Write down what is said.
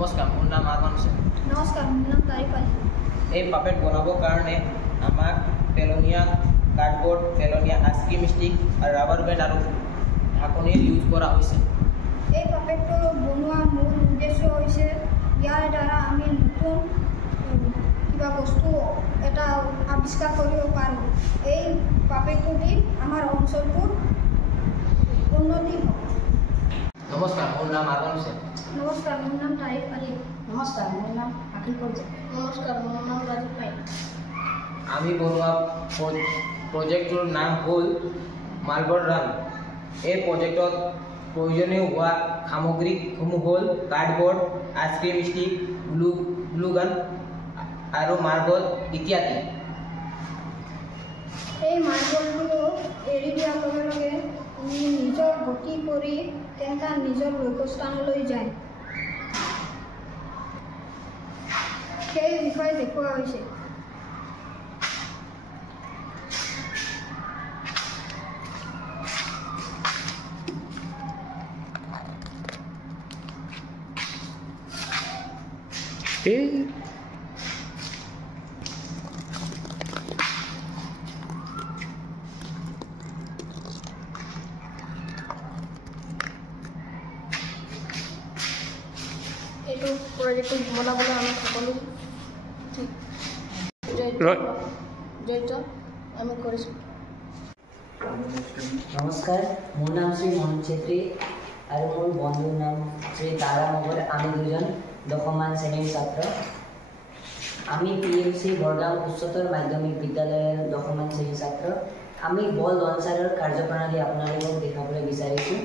নমস্কাৰ, মোৰ নাম আৰমান হুছেইন। নমস্কাৰ, মোৰ নাম তাৰিফ আলী। এই পাপেট বনাবৰ কাৰণে আমাক পেলনীয়া কাৰ্ডবোৰ্ড, পেলনীয়া আইচক্ৰীম ষ্টিক আৰু ৰাবাৰ বেণ্ড আৰু ঢাকনিৰ ইউজ কৰা হৈছে। এই পাপেটটো বনোৱা মূল উদ্দেশ্য হৈছে ইয়াৰ দ্বাৰা আমি নতুন কিবা বস্তু এটা আৱিষ্কাৰ কৰিব পাৰোঁ। এই পাপেটটো দি আমাৰ অঞ্চলটোৰ উন্নতি হ'ব। নমস্কাৰ, মোৰ নাম আৰমান হুছেইন। নমস্কাৰ, মোৰ নাম তাৰিফ আলী। নমস্কাৰ, মোৰ নাম আকিল পৰ্যায়। নমস্কাৰ, মোৰ নাম ৰাজীৱ পাই। আমি বনোৱা প্ৰজেক্টটোৰ নাম হ'ল মাৰ্বল ৰান। এই প্ৰজেক্টত প্ৰয়োজনীয় হোৱা সামগ্ৰীসমূহ হ'ল কাৰ্ডবোৰ্ড, আইচক্ৰীম ষ্টিক, গ্লু গান আৰু মাৰ্বল ইত্যাদি। এই মাৰ্বলটো এৰি দিয়াৰ লগে লগে নিজৰ গতি কৰি তেন্তে নিজৰ লক্ষ্যস্থানলৈ যায়, সেই বিষয়ে দেখুওৱা হৈছে। এইটো প্ৰজেক্টটো বনাবলৈ আমি সকলো জড়িত আমি কৰিছোঁ। নমস্কাৰ, মোৰ নাম শ্ৰী মোহন চেত্ৰী আৰু মোৰ বন্ধুৰ নাম শ্ৰী তাৰা মগৰ। আমি দুজন দশমান শ্ৰেণীৰ ছাত্ৰ। আমি PMC বৰগাঁও উচ্চতৰ মাধ্যমিক বিদ্যালয়ৰ দশমান শ্ৰেণীৰ ছাত্ৰ। আমি বল লঞ্চাৰৰ কাৰ্যপ্ৰণালী আপোনালোকক দেখাবলৈ বিচাৰিছোঁ।